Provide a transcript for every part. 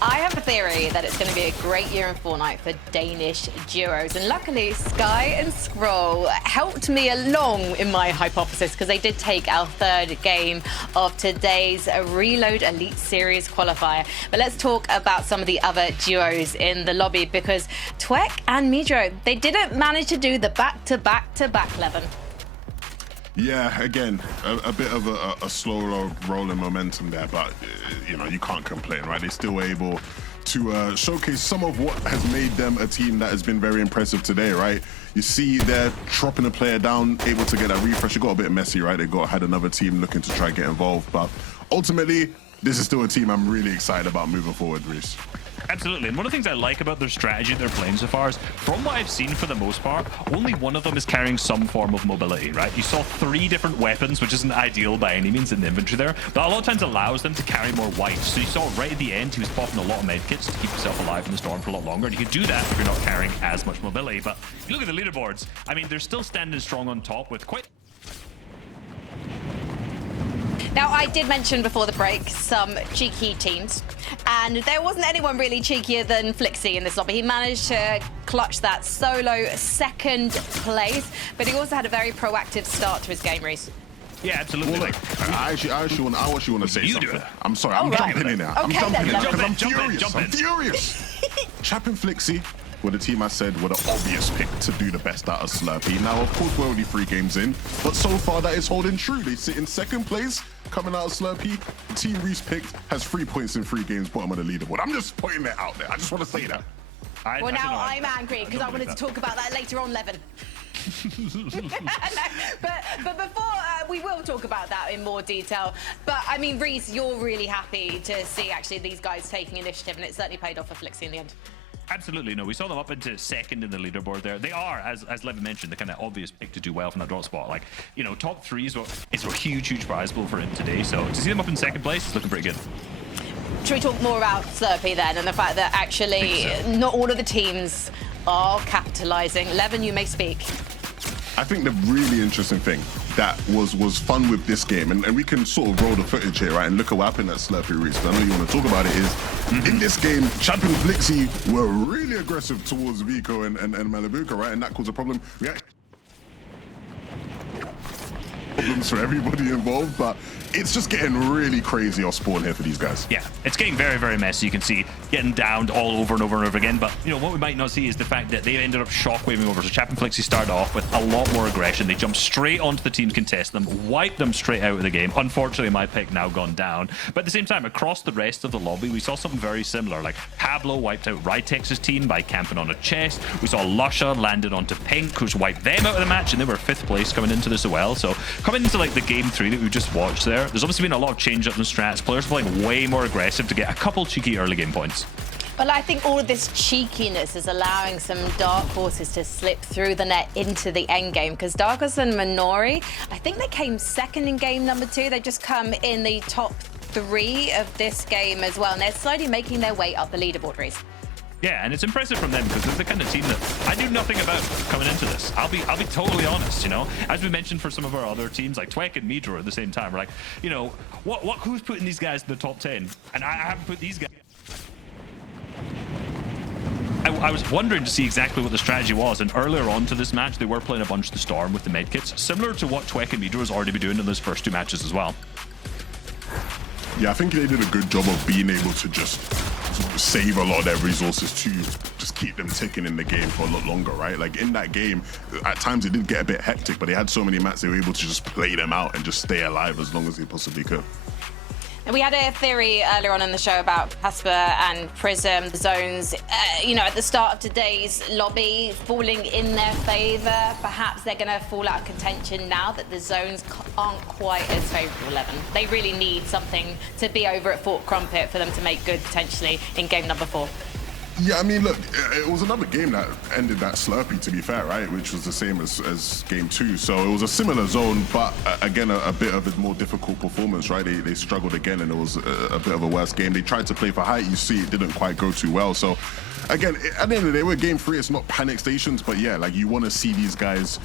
I have a theory that it's going to be a great year in Fortnite for Danish duos, and luckily Sky and Scroll helped me along in my hypothesis because they did take our third game of today's Reload Elite Series qualifier. But let's talk about some of the other duos in the lobby because Twek and Midro, they didn't manage to do the back-to-back-to-back, Levin. Yeah, again, a bit of a slow rolling momentum there, but you know, you can't complain, right? They're still able to showcase some of what has made them a team that has been very impressive today, right? You see they're dropping a player down, able to get that refresh. It got a bit messy, right? They had another team looking to try and get involved, but ultimately, this is still a team I'm really excited about moving forward, Reese. Absolutely, and one of the things I like about their strategy they're playing so far is, from what I've seen for the most part, only one of them is carrying some form of mobility, right? You saw 3 different weapons, which isn't ideal by any means in the inventory there, but a lot of times allows them to carry more wipes. So you saw right at the end, he was popping a lot of medkits to keep himself alive in the storm for a lot longer, and you can do that if you're not carrying as much mobility. But if you look at the leaderboards, I mean, they're still standing strong on top with quite... Now, I did mention before the break some cheeky teams, and there wasn't anyone really cheekier than Flixie in this lobby. He managed to clutch that solo second place, but he also had a very proactive start to his game, Reese. Yeah, absolutely. Well, I actually want to say something. I'm sorry, I'm jumping in now. Okay, I'm jumping in then, because I'm furious. I'm furious. Chap and Flixie were the team I said were the obvious pick to do the best out of Slurpee. Now, of course, we're only 3 games in, but so far that is holding true. They sit in second place, coming out of Slurpee. The team Reese picked has 3 points in 3 games, bottom of the leaderboard. I'm just putting that out there. I just want to say that. Well, now I'm angry because I wanted to talk about that later on, Levin. but before we will talk about that in more detail. But I mean, Reese, you're really happy to see actually these guys taking initiative, and it certainly paid off for Flixie in the end. Absolutely, no. We saw them up into second in the leaderboard there. They are, as Levin mentioned, the kind of obvious pick to do well from that drop spot. Like, you know, top 3 is a huge prize pool for him today. So to see them up in second place is looking pretty good. Should we talk more about Slurpee then, and the fact that actually not all of the teams are capitalizing? Levin, you may speak. I think the really interesting thing that was fun with this game, and we can sort of roll the footage here, right, and look at what happened at Slurpee Reese, but I know you want to talk about it, is in this game, Chap and Flixie were really aggressive towards Vico and Malibuka, right, and that caused a problem. Problems for everybody involved, but it's just getting really crazy off spawn here for these guys. Yeah, it's getting very messy. You can see getting downed all over and over again. But you know what we might not see is the fact that they ended up shockwaving over. So Chap and Flixie started off with a lot more aggression. They jumped straight onto the teams, contest them, wiped them straight out of the game. Unfortunately, my pick now gone down. But at the same time, across the rest of the lobby, we saw something very similar. Like Pablo wiped out Rytex's team by camping on a chest. We saw Lusha landed onto Pink, who's wiped them out of the match, and they were 5th place coming into this as well. So coming into like the game 3 that we just watched there's obviously been a lot of change up in strats. Players playing way more aggressive to get a couple cheeky early game points. Well, I think all of this cheekiness is allowing some dark horses to slip through the net into the end game, because Darkus and Minori, I think they came second in game number 2. They just come in the top 3 of this game as well, and they're slowly making their way up the leaderboard, Reese. Yeah, and it's impressive from them because they're the kind of team that I knew nothing about coming into this. I'll be totally honest, you know. As we mentioned for some of our other teams, like Twek and Midro at the same time, we're like, you know, who's putting these guys in the top 10? And I haven't put these guys. I was wondering to see exactly what the strategy was, and earlier on to this match, they were playing a bunch of the Storm with the medkits, similar to what Twek and Midro has already been doing in those first 2 matches as well. Yeah, I think they did a good job of being able to just save a lot of their resources to just keep them ticking in the game for a lot longer, right? Like in that game, at times it did get a bit hectic, but they had so many mats they were able to just play them out and just stay alive as long as they possibly could. And we had a theory earlier on in the show about Casper and Prism, the zones, you know, at the start of today's lobby falling in their favor. Perhaps they're going to fall out of contention now that the zones aren't quite as favorable, Levin. They really need something to be over at Fort Crumpet for them to make good potentially in game number 4. Yeah, I mean, look, it was another game that ended that Slurpee, to be fair, right? Which was the same as game 2. So it was a similar zone, but again, a bit of a more difficult performance, right? They struggled again, and it was a bit of a worse game. They tried to play for height. You see, it didn't quite go too well. So again, at the end of the day, we're game 3. It's not panic stations, but yeah, like you want to see these guys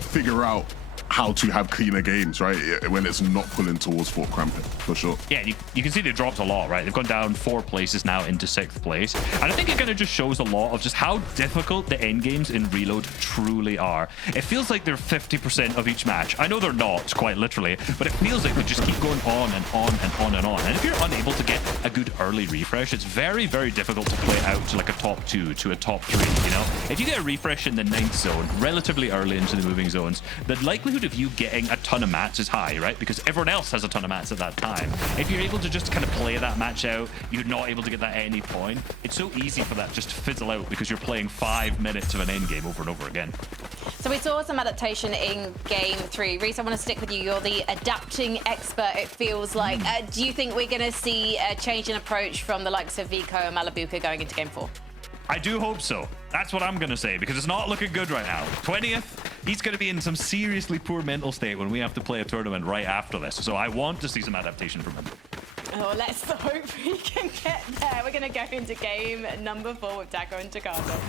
figure out how to have cleaner games, right? When it's not pulling towards Fort Crampton, for sure. Yeah, you can see they dropped a lot, right? They've gone down 4 places now into 6th place. And I think it kind of just shows a lot of just how difficult the end games in Reload truly are. It feels like they're 50% of each match. I know they're not, quite literally, but it feels like they just keep going on and on and on and on. And if you're unable to get a good early refresh, it's very, very difficult to play out to like a top 2, to a top 3, you know? If you get a refresh in the 9th zone, relatively early into the moving zones, the likelihood of you getting a ton of mats is high, right? Because everyone else has a ton of mats at that time. If you're able to just kind of play that match out, you're not able to get that at any point. It's so easy for that just to fizzle out because you're playing 5 minutes of an end game over and over again. So we saw some adaptation in Game 3. Reese, I want to stick with you. You're the adapting expert, it feels like. Do you think we're going to see a change in approach from the likes of Vico and Malabuka going into Game 4? I do hope so. That's what I'm going to say, because it's not looking good right now. 20th, he's going to be in some seriously poor mental state when we have to play a tournament right after this. So I want to see some adaptation from him. Oh, let's hope we can get there. We're going to go into game number 4 with Taco and Takada.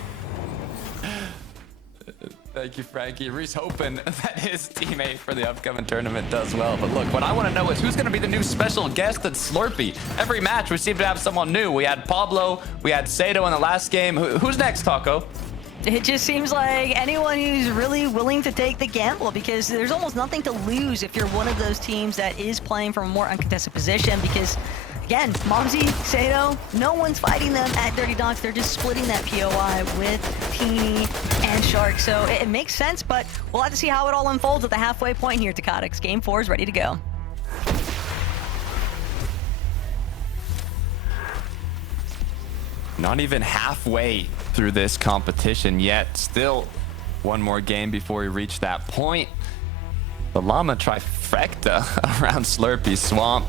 Thank you, Frankie. Reese hoping that his teammate for the upcoming tournament does well. But look, what I want to know is who's going to be the new special guest at Slurpee? Every match, we seem to have someone new. We had Pablo, we had Sato in the last game. Who's next, Taco? It just seems like anyone who's really willing to take the gamble, because there's almost nothing to lose if you're one of those teams that is playing from a more uncontested position, because again, Momzy, Sato, no one's fighting them at Dirty Dogs. They're just splitting that POI with Teeny and Shark. So it makes sense, but we'll have to see how it all unfolds at the halfway point here, Takada. Game 4 is ready to go. Not even halfway through this competition yet. Still one more game before we reach that point. The Llama trifecta around Slurpee Swamp.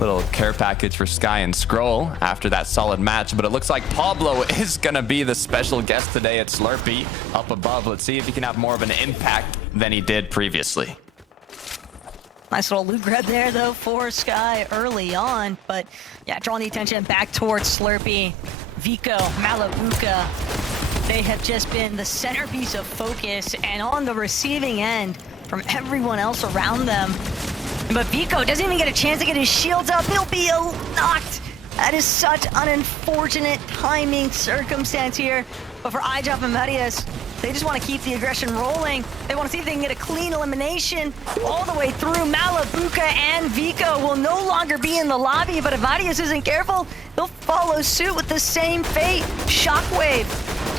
Little care package for Sky and Scroll after that solid match, but it looks like Pablo is gonna be the special guest today at Slurpee up above. Let's see if he can have more of an impact than he did previously. Nice little loot grab there, though, for Sky early on. But, yeah, drawing the attention back towards Slurpee. Vico, Malabuka, they have just been the centerpiece of focus and on the receiving end from everyone else around them. But Vico doesn't even get a chance to get his shields up. He'll be knocked. That is such an unfortunate timing circumstance here. But for iDrop and Marius, they just want to keep the aggression rolling. They want to see if they can get a clean elimination all the way through. Malabuka and Vico will no longer be in the lobby, but if Marius isn't careful, he'll follow suit with the same fate. Shockwave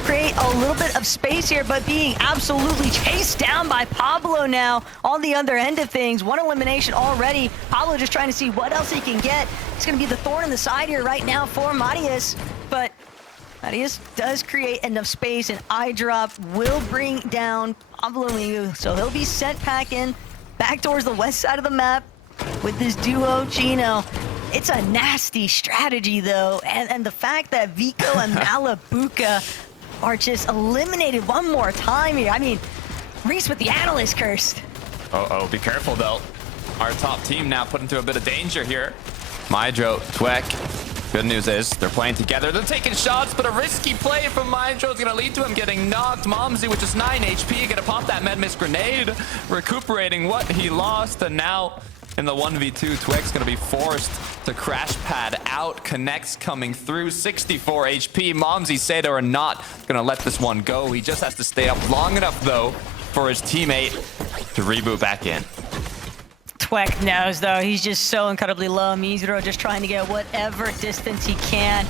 create a little bit of space here, but being absolutely chased down by Pablo now on the other end of things. One elimination already. Pablo just trying to see what else he can get. It's going to be the thorn in the side here right now for Marius, but Marius does create enough space, and iDrop will bring down Pablo Liu, so he'll be sent packing back towards the west side of the map with this duo Gino. It's a nasty strategy, though, and the fact that Vico and Malabuka are just eliminated one more time here. I mean, Reese with the analyst cursed. Uh-oh, be careful, though. Our top team now put into a bit of danger here. Mydro, Twek. Good news is they're playing together. They're taking shots, but a risky play from Mydro is going to lead to him getting knocked. Momzy with just 9 HP, going to pop that med miss grenade, recuperating what he lost, and now in the 1v2, Twek's going to be forced to crash pad out. Connects coming through, 64 HP. Momzy, Sato are not going to let this one go. He just has to stay up long enough, though, for his teammate to reboot back in. Twek knows, though. He's just so incredibly low. Mizuro just trying to get whatever distance he can.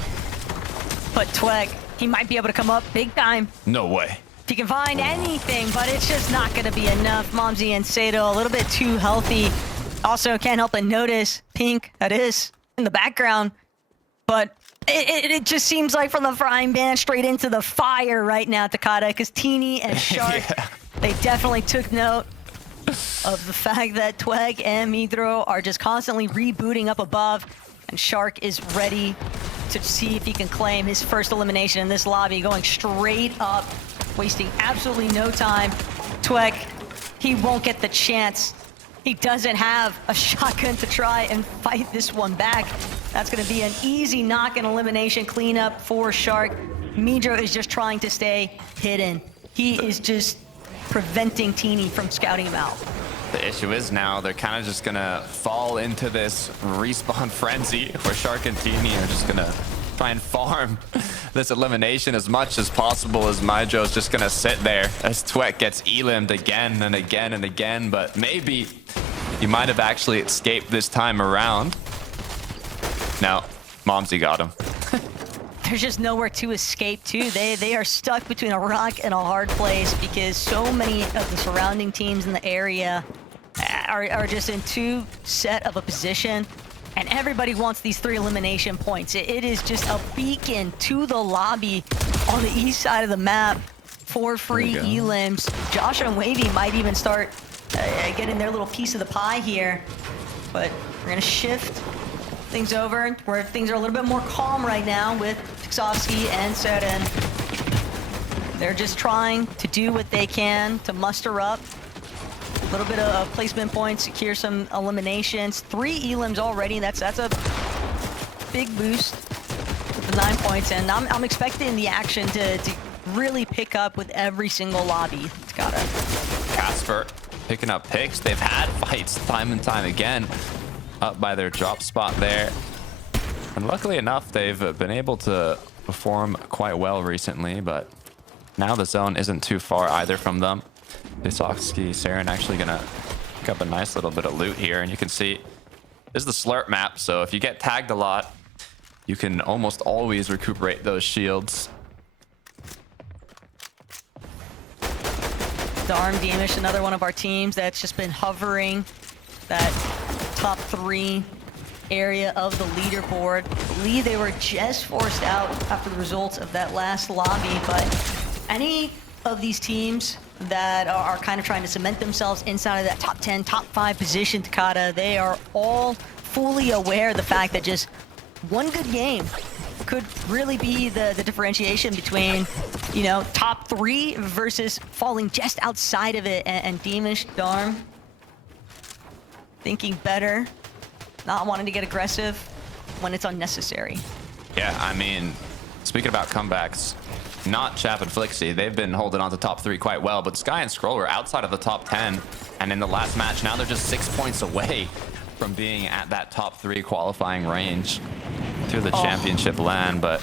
But Twek, he might be able to come up big time. No way. If he can find anything, but it's just not going to be enough. Momzy and Sato a little bit too healthy. Also, can't help but notice Pink, that is, in the background. But it just seems like from the frying pan straight into the fire right now, Takada, because Teeny and Shark, yeah, they definitely took note of the fact that Twek and Mithro are just constantly rebooting up above, and Shark is ready to see if he can claim his first elimination in this lobby, going straight up, wasting absolutely no time. Twek, he won't get the chance. He doesn't have a shotgun to try and fight this one back. That's going to be an easy knock and elimination cleanup for Shark. Mithro is just trying to stay hidden. He is just preventing Teeny from scouting him out. The issue is now they're kind of just gonna fall into this respawn frenzy where Shark and Teeny are just gonna try and farm this elimination as much as possible, as Myjo's just gonna sit there as Twek gets elimed again and again and again. But maybe he might have actually escaped this time around. No, Momsy got him. There's just nowhere to escape to. They are stuck between a rock and a hard place because so many of the surrounding teams in the area are just in too set of a position, and everybody wants these 3 elimination points. It is just a beacon to the lobby on the east side of the map for free elims. Josh and Wavy might even start getting their little piece of the pie here, but we're gonna shift things over where things are a little bit more calm right now with Tixovsky and Seren. They're just trying to do what they can to muster up a little bit of placement points, secure some eliminations. 3 elims already. That's a big boost with the 9 points, and I'm expecting the action to really pick up with every single lobby. It's gotta. Casper picking up picks. They've had fights time and time again up by their drop spot there, and luckily enough they've been able to perform quite well recently, but now the zone isn't too far either from them. Tixovsky, Seren actually gonna pick up a nice little bit of loot here, and you can see this is the slurp map, so if you get tagged a lot you can almost always recuperate those shields. Darm Damish, another one of our teams that's just been hovering that top 3 area of the leaderboard. I believe they were just forced out after the results of that last lobby, but any of these teams that are kind of trying to cement themselves inside of that top 10, top 5 position, Takada, they are all fully aware of the fact that just one good game could really be the differentiation between, you know, top 3 versus falling just outside of it. And Damish, Darm, thinking better, not wanting to get aggressive when it's unnecessary. Yeah, I mean, speaking about comebacks, not Chap and Flixie, they've been holding on to top 3 quite well, but Sky and Scroll are outside of the top 10, and in the last match, now they're just 6 points away from being at that top 3 qualifying range to the championship LAN, but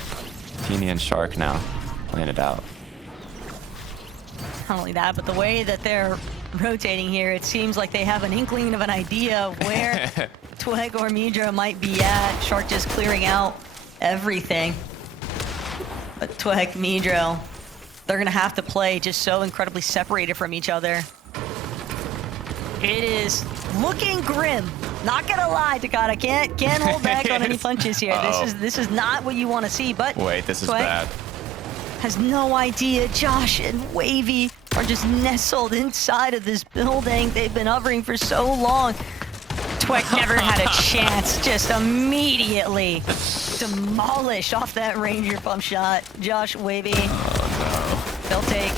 Teeny and Shark now playing it out. Not only that, but the way that they're rotating here, it seems like they have an inkling of an idea of where Twek or Midra might be at. Shark just clearing out everything. But Twek, Midra, they're gonna have to play just so incredibly separated from each other. It is looking grim. Not gonna lie, Takada, can't hold back on any punches here. This is not what you want to see. But wait, this is Twek bad. Has no idea. Josh and Wavy are just nestled inside of this building. They've been hovering for so long. Twek never had a chance. Just immediately demolished off that Ranger pump shot. Josh, Wavy, they'll take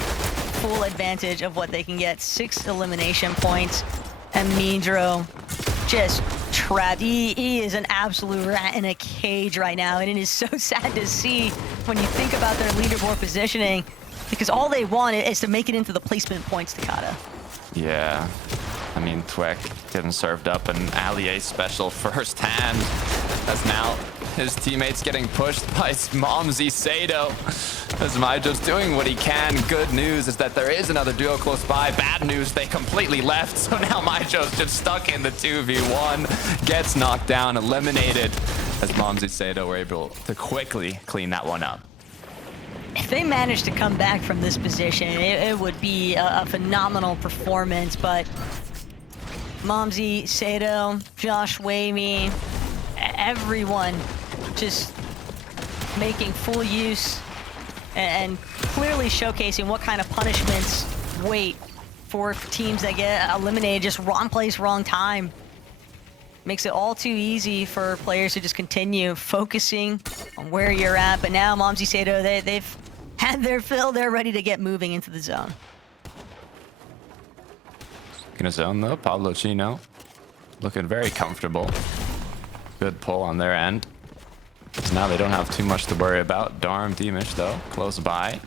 full advantage of what they can get. 6 elimination points. And Midro just trapped. He is an absolute rat in a cage right now, and it is so sad to see when you think about their leaderboard positioning, because all they want is to make it into the placement points, Takada. Yeah, I mean, Twek getting served up an Allier special firsthand, as now his teammates getting pushed by Momsy Sado. As Myjo's doing what he can. Good news is that there is another duo close by. Bad news, they completely left, so now Myjo's just stuck in the 2v1. Gets knocked down, eliminated, as Momsy Sado were able to quickly clean that one up. If they manage to come back from this position, it would be a phenomenal performance, but Momsy, Sado, Josh Wavy, everyone just making full use and clearly showcasing what kind of punishments wait for teams that get eliminated. Just wrong place, wrong time. Makes it all too easy for players to just continue focusing on where you're at. But now Momsy Sado, they've had their fill. They're ready to get moving into the zone. In a zone though, Pablo Chino looking very comfortable. Good pull on their end. So now they don't have too much to worry about. Darm Damish though, close by.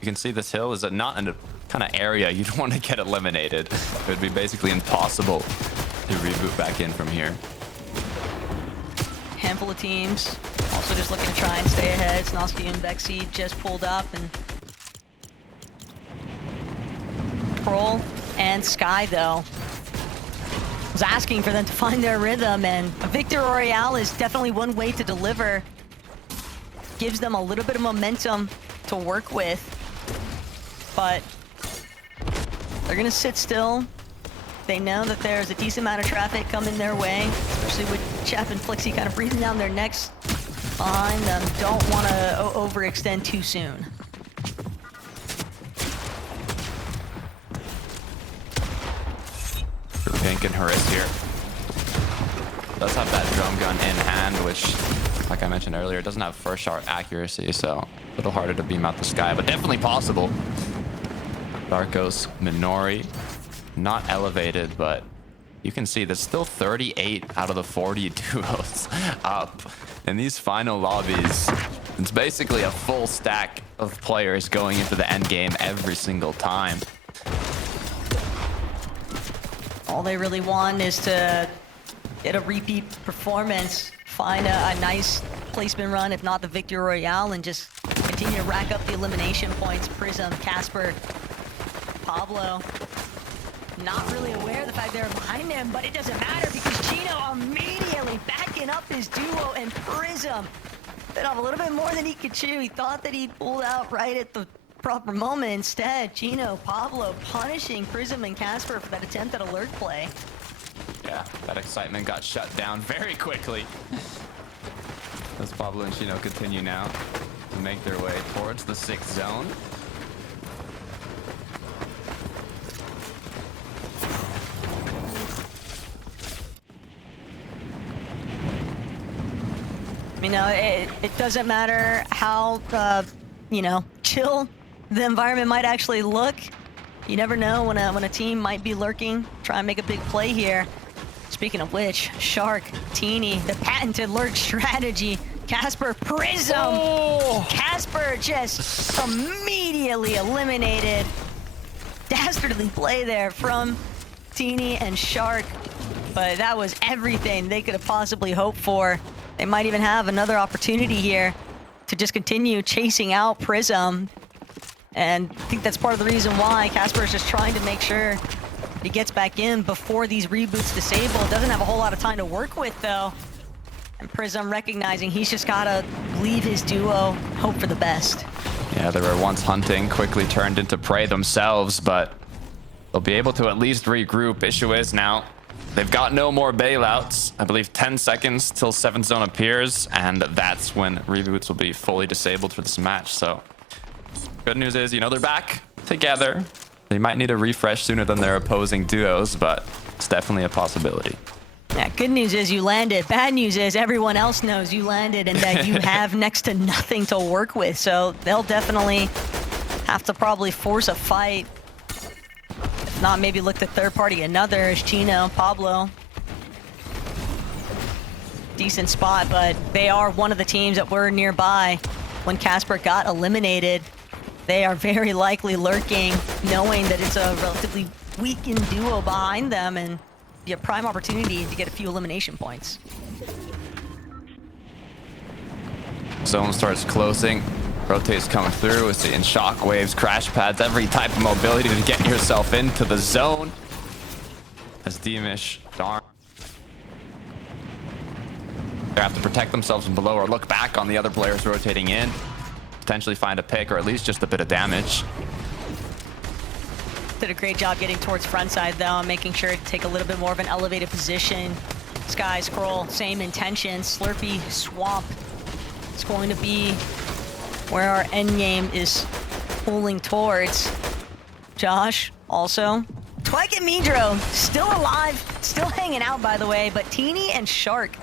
You can see this hill is not in a kind kind of area, you don't want to get eliminated. It would be basically impossible to reboot back in from here. Handful of teams also just looking to try and stay ahead. Snosky and Vexy just pulled up, and Kroll and Sky, though, was asking for them to find their rhythm, and a Victor Royale is definitely one way to deliver. Gives them a little bit of momentum to work with, but they're gonna sit still. They know that there's a decent amount of traffic coming their way, especially with Chap and Flixie kind of breathing down their necks behind them. Don't want to overextend too soon. Pink and Haris here. Does have that drone gun in hand, which, like I mentioned earlier, doesn't have first shot accuracy, so a little harder to beam out the sky, but definitely possible. Darkos, Minori, not elevated, but you can see there's still 38 out of the 40 duos up in these final lobbies. It's basically a full stack of players going into the end game every single time. All they really want is to get a repeat performance, find a nice placement run, if not the Victor Royale, and just continue to rack up the elimination points. Prism, Casper, Pablo, not really aware of the fact they're behind him, but it doesn't matter because Chino immediately backing up his duo, and Prism bit off a little bit more than he could chew. He thought that he'd pulled out right at the proper moment. Instead, Chino, Pablo punishing Prism and Casper for that attempt at alert play. Yeah, that excitement got shut down very quickly. As Pablo and Chino continue now to make their way towards the 6th zone. You know, it doesn't matter how, you know, chill the environment might actually look. You never know when a team might be lurking, try and make a big play here. Speaking of which, Shark, Teeny, the patented lurk strategy, Casper, Prism! Oh. Casper just immediately eliminated. Dastardly play there from Teeny and Shark, but that was everything they could have possibly hoped for. They might even have another opportunity here to just continue chasing out Prism. And I think that's part of the reason why Casper is just trying to make sure he gets back in before these reboots disable. Doesn't have a whole lot of time to work with, though. And Prism recognizing he's just got to leave his duo, hope for the best. Yeah, they were once hunting, quickly turned into prey themselves, but they'll be able to at least regroup. Issue is now, they've got no more bailouts. I believe 10 seconds till 7th zone appears, and that's when reboots will be fully disabled for this match. So good news is, you know, they're back together. They might need a refresh sooner than their opposing duos, but it's definitely a possibility. Yeah, good news is you landed. Bad news is everyone else knows you landed and that you have next to nothing to work with. So they'll definitely have to probably force a fight. If not, maybe look to third party another as Chino, Pablo. Decent spot, but they are one of the teams that were nearby when Casper got eliminated. They are very likely lurking, knowing that it's a relatively weakened duo behind them, and be a prime opportunity to get a few elimination points. Zone starts closing. Rotates coming through. We're seeing shockwaves, crash pads, every type of mobility to get yourself into the zone. As Deemish, darn. They have to protect themselves from below or look back on the other players rotating in. Potentially find a pick or at least just a bit of damage. Did a great job getting towards front side though, making sure to take a little bit more of an elevated position. Sky, Scroll, same intention. Slurpee, Swamp. It's going to be where our end game is pulling towards. Josh, also. Twike and Midro, still alive, still hanging out by the way, but Teeny and Shark,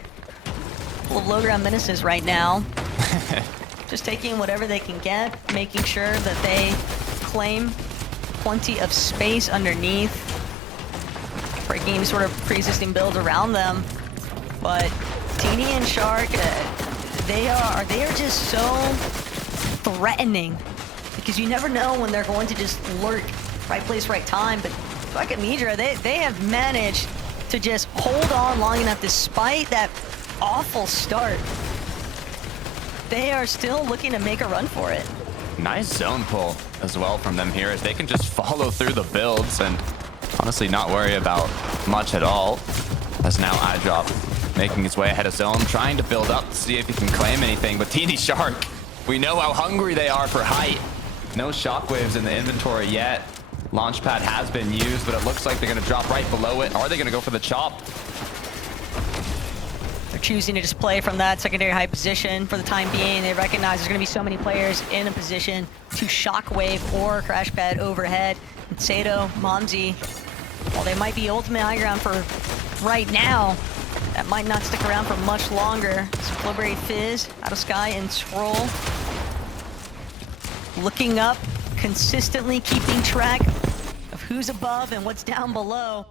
full of low-ground menaces right now. Just taking whatever they can get, making sure that they claim plenty of space underneath, breaking any sort of pre-existing builds around them. But Teeny and Shark, they are just so threatening because you never know when they're going to just lurk right place, right time. But look at Midra, they have managed to just hold on long enough despite that awful start. They are still looking to make a run for it. Nice zone pull as well from them here, as they can just follow through the builds and honestly not worry about much at all. As now iDrop making his way ahead of zone, trying to build up to see if he can claim anything. But Teeny Shark, we know how hungry they are for height. No shockwaves in the inventory yet. Launchpad has been used, but it looks like they're going to drop right below it. Are they going to go for the chop? They're choosing to just play from that secondary high position for the time being. They recognize there's going to be so many players in a position to shockwave or crash pad overhead. And Sado, Momsy, while they might be ultimate high ground for right now, that might not stick around for much longer. So Flowberry Fizz out of Sky and Scroll looking up, consistently keeping track of who's above and what's down below.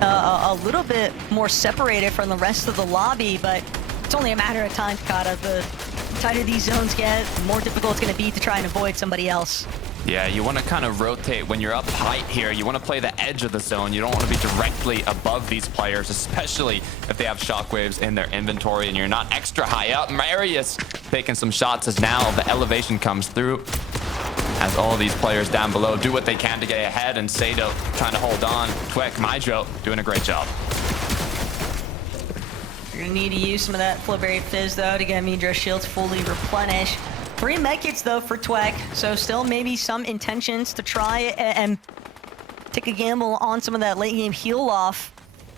A little bit more separated from the rest of the lobby, but it's only a matter of time, Takada. The tighter these zones get, the more difficult it's going to be to try and avoid somebody else. Yeah, you want to kind of rotate when you're up height here. You want to play the edge of the zone. You don't want to be directly above these players, especially if they have shockwaves in their inventory and you're not extra high up. Marius taking some shots as now the elevation comes through, as all these players down below do what they can to get ahead, and Sado trying to hold on. Twek, Midro doing a great job. You're going to need to use some of that Flowberry Fizz, though, to get Midra shields fully replenished. 3 medkits, though, for Twek, so still maybe some intentions to try and take a gamble on some of that late-game heal-off.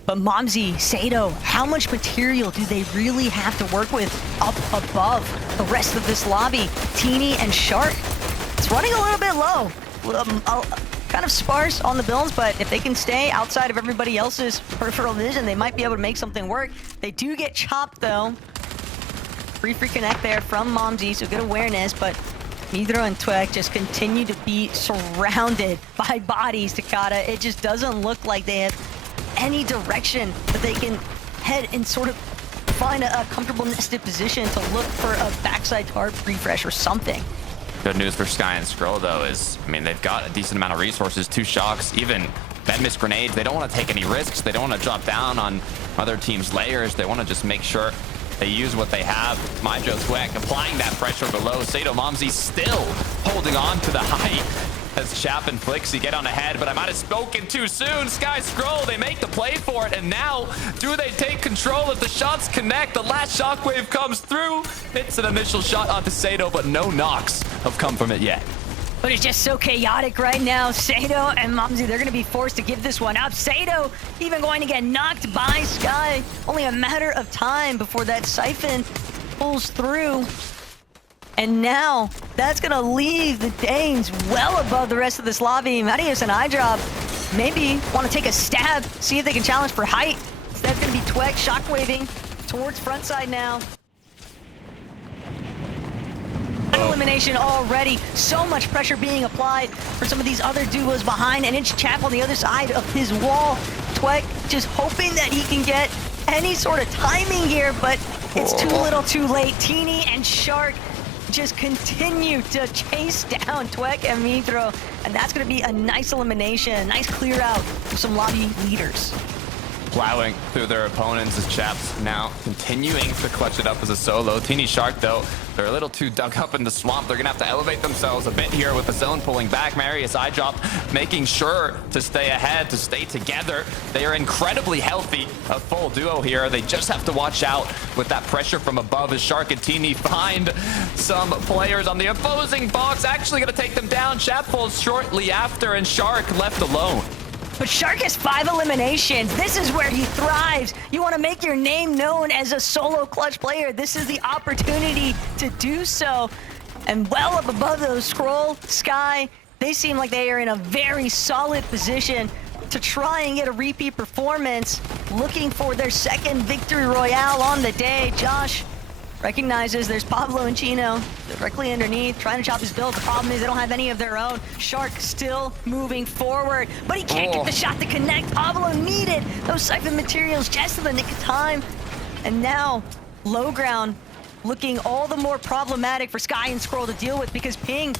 But Momsy, Sado, how much material do they really have to work with up above the rest of this lobby? Teeny and Shark, it's running a little bit low. Kind of sparse on the builds, but if they can stay outside of everybody else's peripheral vision, they might be able to make something work. They do get chopped, though. Free connect there from Momsy, so good awareness, but Midra and Twek just continue to be surrounded by bodies, Takada. It just doesn't look like they have any direction that they can head and sort of find a comfortable nested position to look for a backside tarp refresh or something. Good news for Sky and Scroll, though, is, I mean, they've got a decent amount of resources, 2 shocks, even Venmus grenades. They don't want to take any risks. They don't want to drop down on other teams' layers. They want to just make sure they use what they have. Midro, Twek applying that pressure below. Sado, Momsy still holding on to the height as Chap and Flixie get on ahead, but I might have spoken too soon. Sky Scroll, they make the play for it, and now do they take control if the shots connect? The last shockwave comes through, hits an initial shot onto Sado, but no knocks have come from it yet. But it's just so chaotic right now. Sado and Momsy, they're going to be forced to give this one up. Sado even going to get knocked by Sky. Only a matter of time before that Siphon pulls through. And now that's going to leave the Danes well above the rest of this lobby. Marius and iDrop maybe want to take a stab, see if they can challenge for height. That's going to be Twek shockwaving towards front side now. Elimination already. So much pressure being applied for some of these other duos behind, and it's Chap on the other side of his wall. Twek just hoping that he can get any sort of timing here, but it's too little too late. Teeny and Shark just continue to chase down Twek and Midra, and that's going to be a nice elimination, a nice clear out of some lobby leaders. Plowing through their opponents as Chaps now continuing to clutch it up as a solo. Teeny Shark, though, they're a little too dug up in the swamp. They're going to have to elevate themselves a bit here with the zone pulling back. Marius iDrop making sure to stay ahead, to stay together. They are incredibly healthy, a full duo here. They just have to watch out with that pressure from above as Shark and Teeny find some players on the opposing box. Actually going to take them down. Chap falls shortly after, and Shark left alone. But Shark has 5 eliminations. This is where he thrives. You want to make your name known as a solo clutch player. This is the opportunity to do so. And well up above those Scroll, Sky, they seem like they are in a very solid position to try and get a repeat performance, looking for their 2nd victory royale on the day. Josh recognizes there's Pablo and Chino directly underneath, trying to chop his build. The problem is they don't have any of their own. Shark still moving forward, but he can't get the shot to connect. Pablo needed those Siphon materials just in the nick of time. And now, low ground looking all the more problematic for Sky and Scroll to deal with, because Ping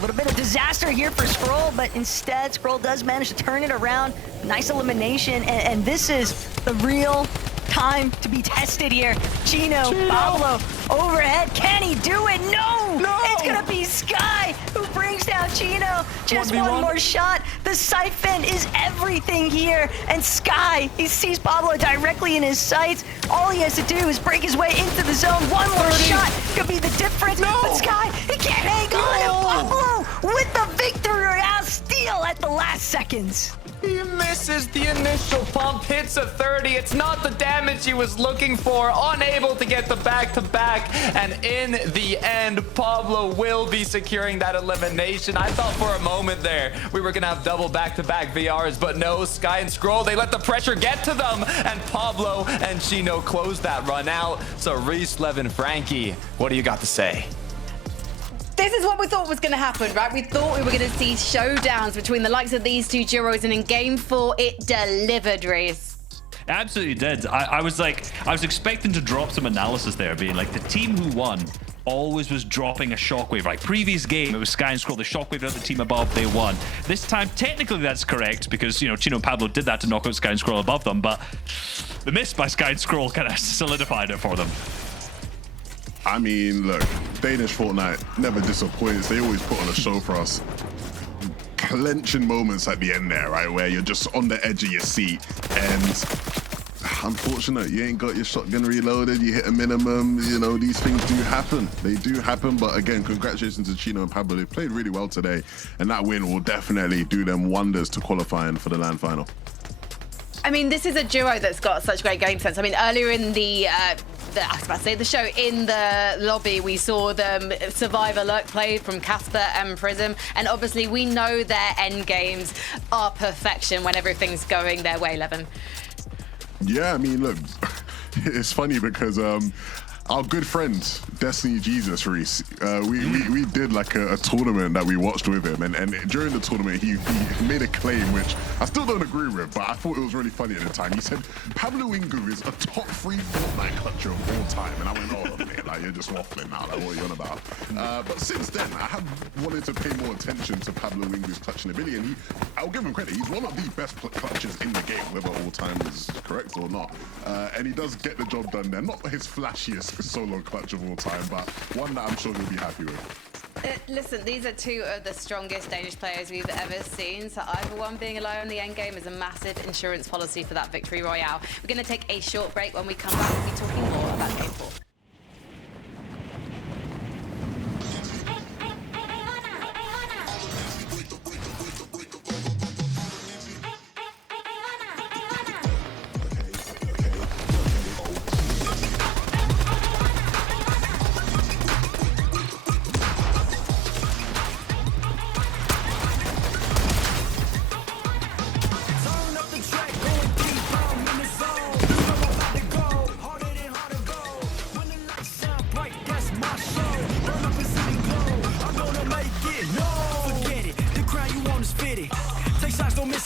A little bit of disaster here for Skrull, but instead Skrull does manage to turn it around. Nice elimination, and this is the real time to be tested here. Chino, Pablo, overhead. Can he do it? No! It's gonna be Sky who brings down Chino. Just one more shot. The Siphon is everything here. And Sky, he sees Pablo directly in his sights. All he has to do is break his way into the zone. One more shot could be the difference. But Sky, he can't hang on. And Pablo with the victory royale steal at the last seconds. He misses the initial pump, hits a 30. It's not the damage he was looking for. Unable to get the back-to-back. And in the end, Pablo will be securing that elimination. I thought for a moment there we were going to have double back-to-back VRs, but no. Sky and Skrull, they let the pressure get to them. And Pablo and Chino close that run out. So Reese, Levin, Frankie, what do you got to say? This is what we thought was going to happen, right? We thought we were going to see showdowns between the likes of these two duos, and in Game 4, it delivered, Reese. Absolutely did. I was expecting to drop some analysis there, being like, the team who won always was dropping a shockwave. Like previous game, it was Sky and Skrull, the shockwave out the team above, they won. This time, technically that's correct, because, you know, Chino and Pablo did that to knock out Sky and Skrull above them, but the miss by Sky and Skrull kind of solidified it for them. I mean, look, Danish Fortnite never disappoints. They always put on a show for us. Clenching moments at the end there, right, where you're just on the edge of your seat, and unfortunate, you ain't got your shotgun reloaded, you hit a minimum. You know, these things do happen. They do happen, but again, congratulations to Chino and Pablo. They played really well today, and that win will definitely do them wonders to qualifying for the LAN final. I mean, this is a duo that's got such great game sense. I mean, earlier in the show, in the lobby, we saw them survive a lurk play from Casper and Prism, and obviously we know their end games are perfection when everything's going their way, Levin. Yeah, I mean, look, it's funny because our good friend, Destiny Jesus Reese, we did like a tournament that we watched with him, and during the tournament he made a claim which I still don't agree with, but I thought it was really funny at the time. He said Pablo Wingu is a top 3 Fortnite clutcher of all time, and I went, oh man, like you're just waffling now, like what are you on about? But since then I have wanted to pay more attention to Pablo Wingu's clutching ability, and I'll give him credit, he's one of the best clutchers in the game, whether all time is correct or not, and he does get the job done there. Not his flashiest solo clutch of all time, but one that I'm sure you'll be happy with. Listen, these are two of the strongest Danish players we've ever seen, so either one being alone in the end game is a massive insurance policy for that victory royale. We're going to take a short break. When we come back, we'll be talking more about Game 4.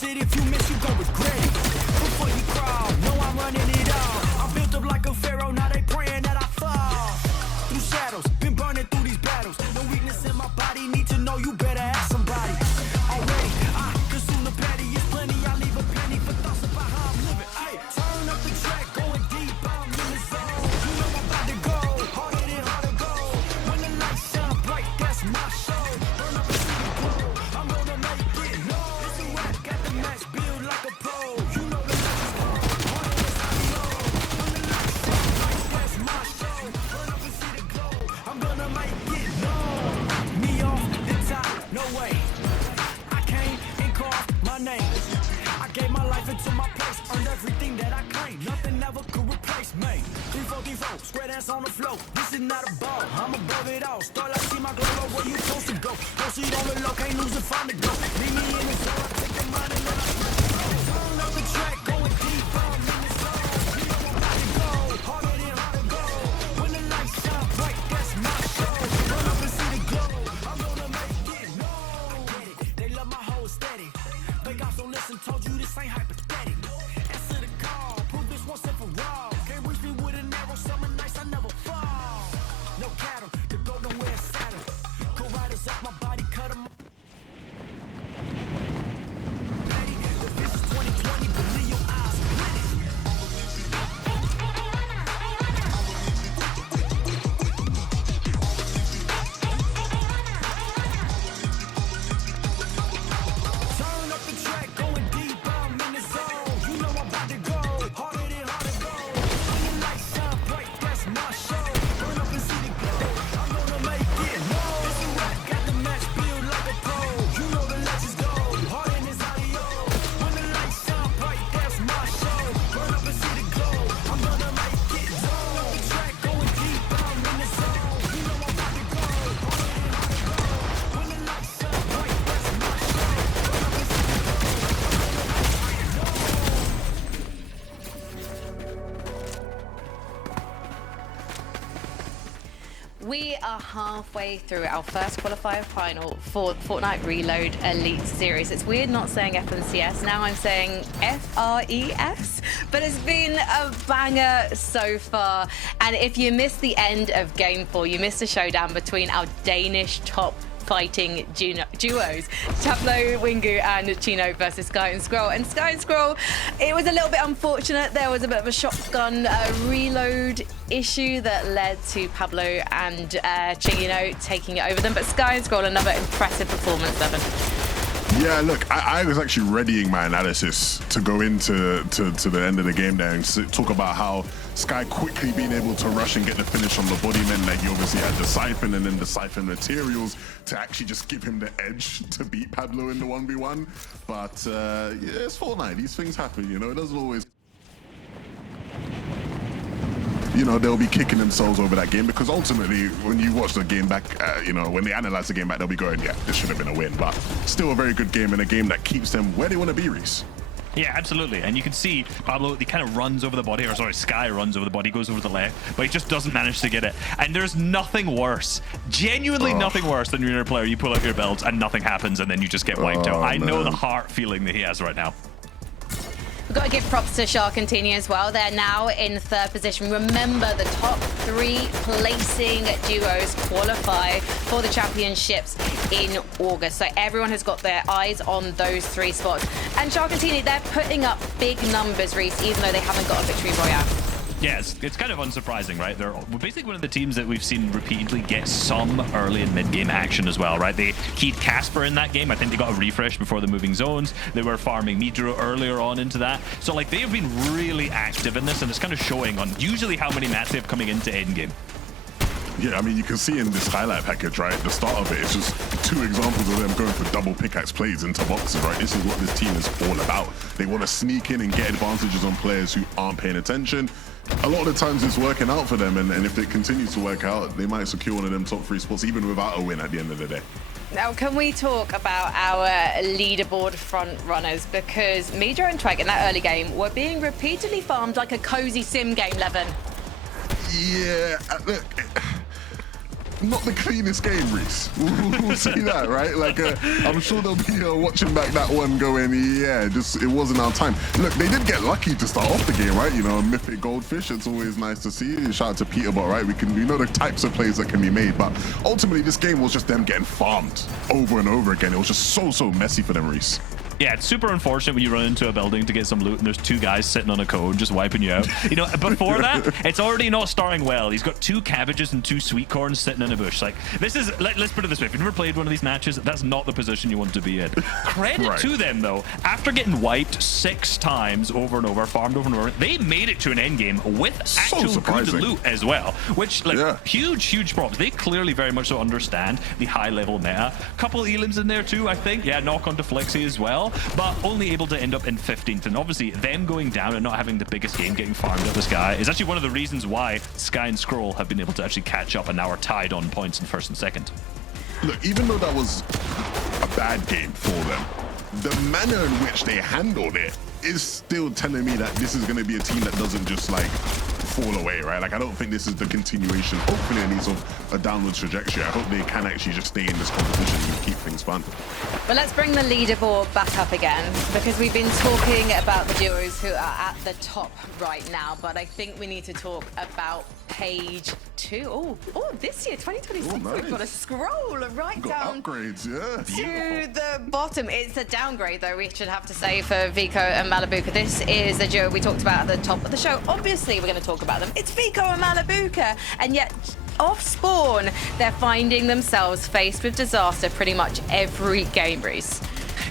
If you miss, you gon' regret it. Before you crawl, know I'm running it all. I'm built up like a pharaoh, now they praying that I fall. Through shadows, been burning through these battles. No weakness in my body, need to know you better ask somebody. Already, I consume the patty, it's plenty. I leave a penny for thoughts about how I'm living. Ay, turn up the track, going deep, I'm in the zone. You know I'm about to go, harder than hard to go. When the lights shine bright, that's my show. Burn up the city glow, I'm gonna make it. No, it's a rap, got the max build like a pro. You know the lights is cold, harder than I know. When the lights shine bright, that's my show. Burn up the city glow, I'm gonna make it. No, me off the top, no way. I came and carved my name. I gave my life into my place, earned everything that I claimed. Nothing ever could replace me. 3-4-3-4, square dance on the floor. This is not a ball, I'm above it all. Starlight, see my glow, where you supposed to go. Go see on the low, can't lose it, find the go. Leave me in the zone, take the money, then I turn up the track, going deep, I'm in the zone. You know I'm about to go, harder than hard to go. When the lights shine bright, that's my show. Burn up and see the glow, I'm gonna make it. No, I get it, they love my whole aesthetic. Big ops don't listen, told you this ain't hypothetical. Answer the call, prove this once and for all. Can't reach me with an arrow, summer nights I never fall. No cattle, the gold don't wear a saddle. Cool riders up my body, cut 'em We are halfway through our first qualifier final for Fortnite Reload Elite Series. It's weird not saying FNCS, now I'm saying FRES, but it's been a banger so far. And if you missed the end of Game 4, you missed a showdown between our Danish top fighting duos, Tableau, Wingu and Chino versus Sky and Scroll. And Sky and Scroll, it was a little bit unfortunate. There was a bit of a shotgun reload issue that led to Pablo and Chino taking it over them. But Sky and Scroll, another impressive performance, Evan. Yeah, look, I was actually readying my analysis to go into to the end of the game there and talk about how Sky quickly being able to rush and get the finish on the body meant that he obviously had the siphon and then the siphon materials to actually just give him the edge to beat Pablo in the 1v1. But yeah, it's Fortnite. These things happen, you know. It doesn't always... You know, they'll be kicking themselves over that game because ultimately, when you watch the game back, you know, when they analyze the game back, they'll be going, yeah, this should have been a win. But still a very good game and a game that keeps them where they want to be, Reese. Yeah, absolutely. And you can see Pablo, he kind of runs over the body, or sorry, Sky runs over the body, goes over the left, but he just doesn't manage to get it. And there's nothing worse, genuinely nothing worse than you're a player, you pull out your belt and nothing happens and then you just get wiped out. I know the heart feeling that he has right now. We've got to give props to Sharkantini as well. They're now in third position. Remember, the top 3 placing duos qualify for the championships in August. So everyone has got their eyes on those 3 spots. And Sharkantini, they're putting up big numbers, Reese, even though they haven't got a victory royale. Yeah, it's kind of unsurprising, right? They're basically one of the teams that we've seen repeatedly get some early and mid-game action as well, right? They keyed Casper in that game. I think they got a refresh before the moving zones. They were farming Midro earlier on into that. So, like, they have been really active in this, and it's kind of showing on usually how many mats they have coming into endgame. Yeah, I mean, you can see in this highlight package, right, the start of it, it's just 2 examples of them going for double pickaxe plays into boxes, right? This is what this team is all about. They want to sneak in and get advantages on players who aren't paying attention. A lot of the times it's working out for them, and if it continues to work out, they might secure one of them top 3 spots even without a win at the end of the day. Now, can we talk about our leaderboard front runners? Because Midro and Tweg in that early game were being repeatedly farmed like a cozy sim game, Levin. Yeah, look, not the cleanest game, Reese. We'll see that, right? Like, I'm sure they'll be watching back that one going, yeah, just it wasn't our time. Look, they did get lucky to start off the game, right? You know, a mythic goldfish, it's always nice to see. Shout out to Peterbot, right? We know the types of plays that can be made, but ultimately this game was just them getting farmed over and over again. It was just so messy for them, Reese. Yeah, it's super unfortunate when you run into a building to get some loot and there's 2 guys sitting on a cone just wiping you out. You know, before that, it's already not starting well. He's got 2 cabbages and 2 sweet corns sitting in a bush. Like, this is, let's put it this way, if you've never played one of these matches, that's not the position you want to be in. Credit to them, though. After getting wiped 6 times over and over, farmed over and over, they made it to an end game with actual good loot as well, which, like, huge props. They clearly very much so understand the high-level meta. Couple elims in there, too, I think. Yeah, knock onto Flexi as well. But only able to end up in 15th. And obviously, them going down and not having the biggest game, getting farmed up this guy, is actually one of the reasons why Sky and Scroll have been able to actually catch up and now are tied on points in 1st and 2nd. Look, even though that was a bad game for them, the manner in which they handled it is still telling me that this is going to be a team that doesn't just, like, fall away, right? Like, I don't think this is the continuation, hopefully at least, of a downward trajectory. I hope they can actually just stay in this competition and keep things fun. But let's bring the leaderboard back up again, because we've been talking about the duos who are at the top right now, but I think we need to talk about page 2. Oh, this year, 2026, nice. We've got a scroll right down upgrades, yeah. to the bottom. It's a downgrade, though, we should have to say, for Vico and Malabuka. This is the duo we talked about at the top of the show. Obviously, we're going to talk about them. It's Vico and Malabuka, and yet off spawn, they're finding themselves faced with disaster pretty much every game, Reese.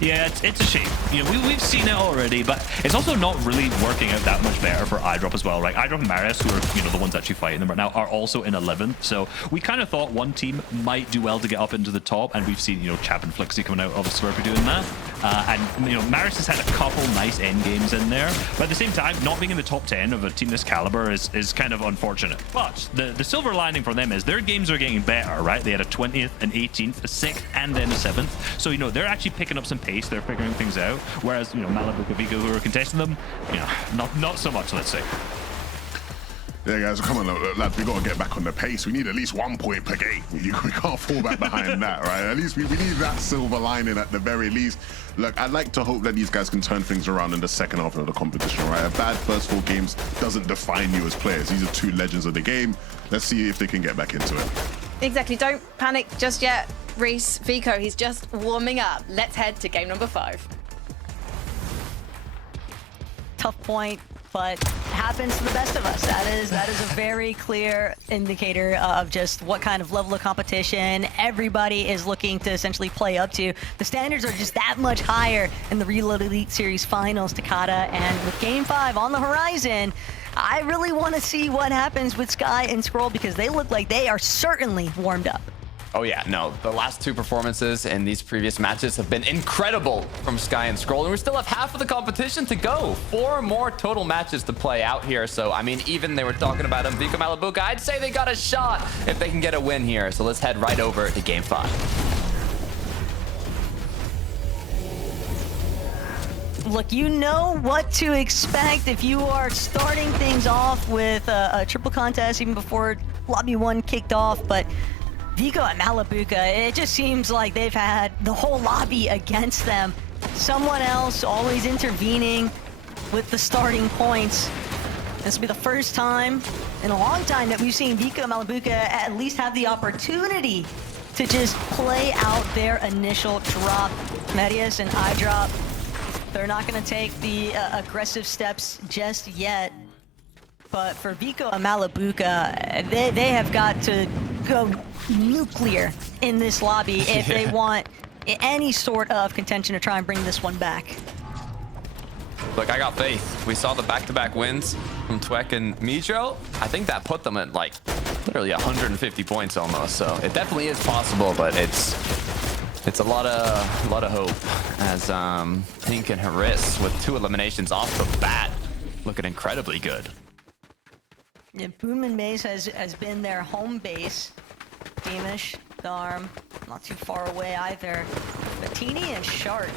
Yeah, it's a shame. You know, we've seen it already, but it's also not really working out that much better for iDrop as well, right? iDrop and Marius, who are, you know, the ones actually fighting them right now, are also in 11th. So we kind of thought one team might do well to get up into the top, and we've seen, you know, Chap and Flixie coming out of Slurpee doing that. And, you know, Marius has had a couple nice end games in there, but at the same time, not being in the top 10 of a team this caliber is kind of unfortunate. But the silver lining for them is their games are getting better, right? They had a 20th, an 18th, a 6th, and then a 7th. So, you know, they're actually picking up some pace. They're figuring things out, whereas, you know, Malabuka, Vico, who are contesting them, you know, not so much, let's say. Yeah, guys, come on, lads. We got to get back on the pace. We need at least 1 point per game. We can't fall back behind that, right? At least we need that silver lining at the very least. Look, I'd like to hope that these guys can turn things around in the second half of the competition, right? A bad first 4 games doesn't define you as players. These are 2 legends of the game. Let's see if they can get back into it. Exactly. Don't panic just yet, Reese. Vico, he's just warming up. Let's head to game number 5. Tough point, but happens to the best of us. That is a very clear indicator of just what kind of level of competition everybody is looking to essentially play up to. The standards are just that much higher in the Reload Elite Series Finals, Takada, and with Game 5 on the horizon, I really want to see what happens with Sky and Scroll because they look like they are certainly warmed up. Oh yeah, no, the last 2 performances in these previous matches have been incredible from Sky and Scroll, and we still have half of the competition to go. 4 more total matches to play out here, so I mean, even they were talking about them, Vico Malabuka, I'd say they got a shot if they can get a win here, so let's head right over to Game 5. Look, you know what to expect if you are starting things off with a triple contest even before Lobby 1 kicked off, but Vico and Malabuka, it just seems like they've had the whole lobby against them. Someone else always intervening with the starting points. This will be the first time in a long time that we've seen Vico and Malabuka at least have the opportunity to just play out their initial drop. Medius and iDrop, they're not going to take the aggressive steps just yet. But for Vico and Malabuka, they have got to go nuclear in this lobby if they want any sort of contention to try and bring this one back. Look, I got faith. We saw the back-to-back wins from Twek and Midro. I think that put them at like literally 150 points almost. So it definitely is possible, but it's a lot of hope as Pink and Haris with 2 eliminations off the bat looking incredibly good. Yeah, Boom Base has been their home base. Beamish, Darm, not too far away either. But Teeny and Shark,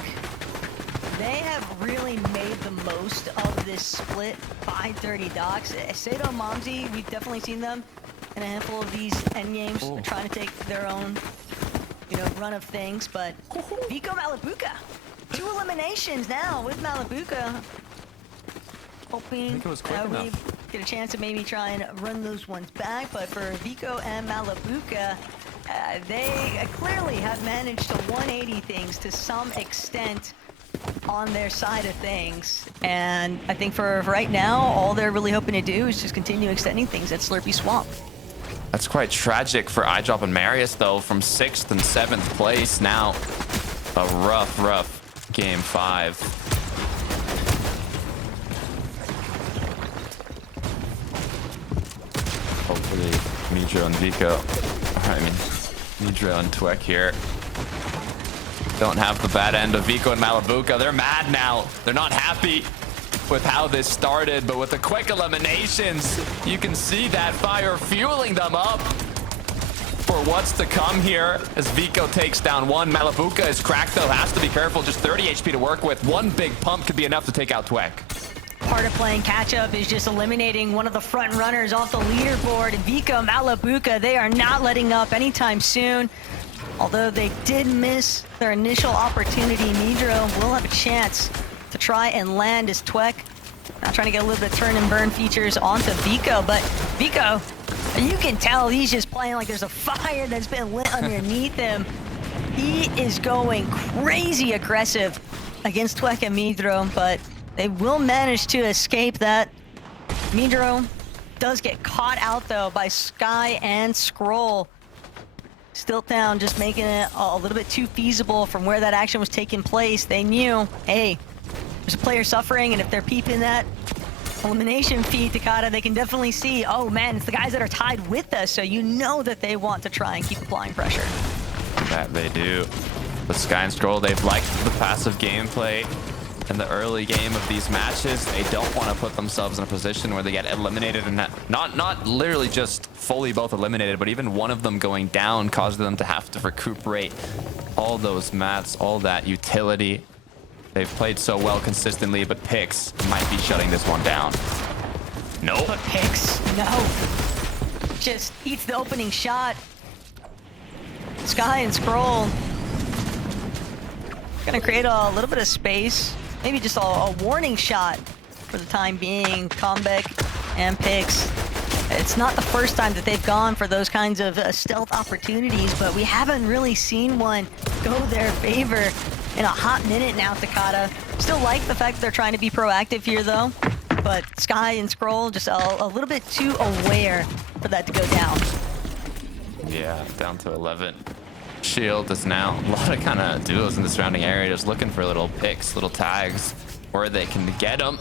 they have really made the most of this split by Dirty Docks. Sato, Momsy, we've definitely seen them in a handful of these end games. They're trying to take their own, run of things. But Vico Malabuka, 2 eliminations now with Malabuka. Hoping that we get a chance to maybe try and run those ones back, but for Vico and Malabuka, they clearly have managed to 180 things to some extent on their side of things. And I think for right now, all they're really hoping to do is just continue extending things at Slurpy Swamp. That's quite tragic for iDrop and Marius, though, from 6th and 7th place. Now, a rough Game 5. Hopefully, Midro and Vico, Midro and Twek here don't have the bad end of Vico and Malabuka. They're mad now. They're not happy with how this started, but with the quick eliminations, you can see that fire fueling them up for what's to come here as Vico takes down 1. Malabuka is cracked, though. Has to be careful. Just 30 HP to work with. 1 big pump could be enough to take out Twek. Part of playing catch-up is just eliminating one of the front runners off the leaderboard. And Vico Malabuka, they are not letting up anytime soon. Although they did miss their initial opportunity, Midro will have a chance to try and land as Twek. Now trying to get a little bit of turn and burn features onto Vico, but Vico, you can tell he's just playing like there's a fire that's been lit underneath him. He is going crazy aggressive against Twek and Midro, but they will manage to escape that. Midro does get caught out though by Sky and Scroll. Stiltdown just making it a little bit too feasible from where that action was taking place. They knew, hey, there's a player suffering, and if they're peeping that elimination feed, Takada, they can definitely see, oh man, it's the guys that are tied with us, so you know that they want to try and keep applying pressure. That they do. The Sky and Scroll, they've liked the passive gameplay in the early game of these matches. They don't want to put themselves in a position where they get eliminated, and not literally just fully both eliminated, but even one of them going down causes them to have to recuperate all those mats, all that utility. They've played so well consistently, but Pix might be shutting this one down. Nope. But picks, no. Just eats the opening shot. Sky and Scroll gonna create a little bit of space. Maybe just a warning shot for the time being. Comeback and picks. It's not the first time that they've gone for those kinds of stealth opportunities, but we haven't really seen one go their favor in a hot minute now, Takata. Still like the fact that they're trying to be proactive here, though. But Sky and Scroll just a little bit too aware for that to go down. Yeah, down to 11. Shield is now a lot of kind of duos in the surrounding area, just looking for little picks, little tags, where they can get them.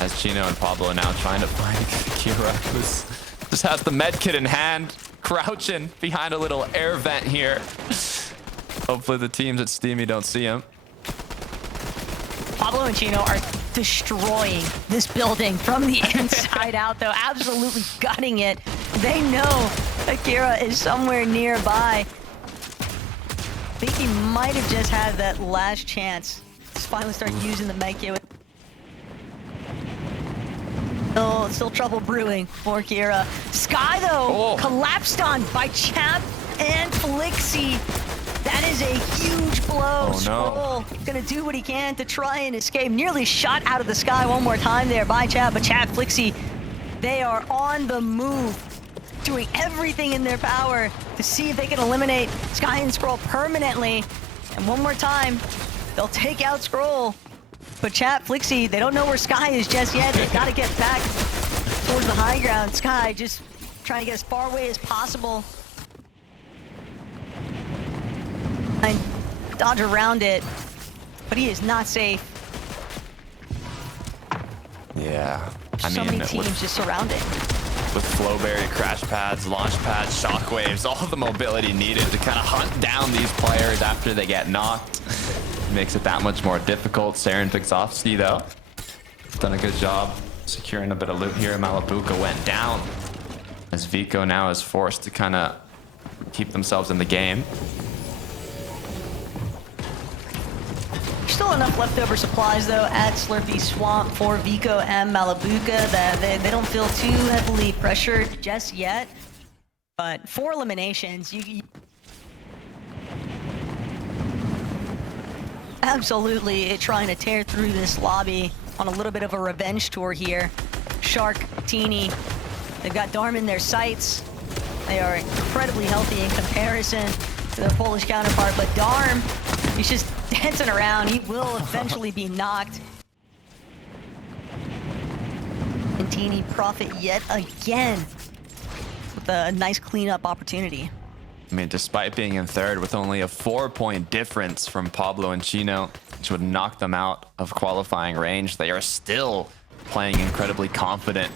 As Chino and Pablo are now trying to find Kira, who's just has the med kit in hand, crouching behind a little air vent here. Hopefully the teams at Steamy don't see him. Pablo and Chino are destroying this building from the inside out, though. Absolutely gutting it. They know Akira is somewhere nearby. I think he might have just had that last chance to finally start using the med kit. Still trouble brewing for Kira. Sky, though, collapsed on by Chap and Flixie. That is a huge blow. Oh, no. Scroll gonna do what he can to try and escape. Nearly shot out of the sky one more time there by Chap, but Chap, Flixie, they are on the move, doing everything in their power to see if they can eliminate Sky and Scroll permanently. And one more time, they'll take out Scroll. But Chap, Flixie, they don't know where Sky is just yet. They've got to get back towards the high ground. Sky just trying to get as far away as possible. And dodge around it, but he is not safe. Yeah, I So mean, many teams just surrounding. with Flowberry, crash pads, launch pads, shockwaves, all the mobility needed to kind of hunt down these players after they get knocked. Makes it that much more difficult. Saren Fixofsky, though, done a good job securing a bit of loot here. Malabuka went down as Vico now is forced to kind of keep themselves in the game. Still enough leftover supplies, though, at Slurpy Swamp for Vico and Malabuka that they don't feel too heavily pressured just yet. But 4 eliminations, you absolutely trying to tear through this lobby on a little bit of a revenge tour here. Shark, Teeny, they've got Darm in their sights. They are incredibly healthy in comparison to their Polish counterpart, but Darm, he's just dancing around. He will eventually be knocked. And Teeny profit yet again with a nice cleanup opportunity. I mean, despite being in third with only a 4-point difference from Pablo and Chino, which would knock them out of qualifying range, they are still playing incredibly confident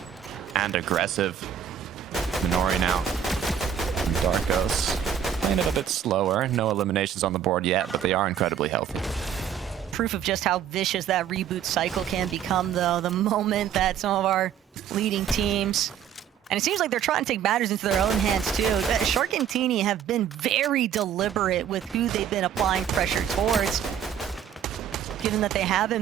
and aggressive. Minori now from Darkos, playing it a bit slower. No eliminations on the board yet, but they are incredibly healthy. Proof of just how vicious that reboot cycle can become, though, the moment that some of our leading teams, and it seems like they're trying to take matters into their own hands too. Shark and Teeny have been very deliberate with who they've been applying pressure towards, given that they haven't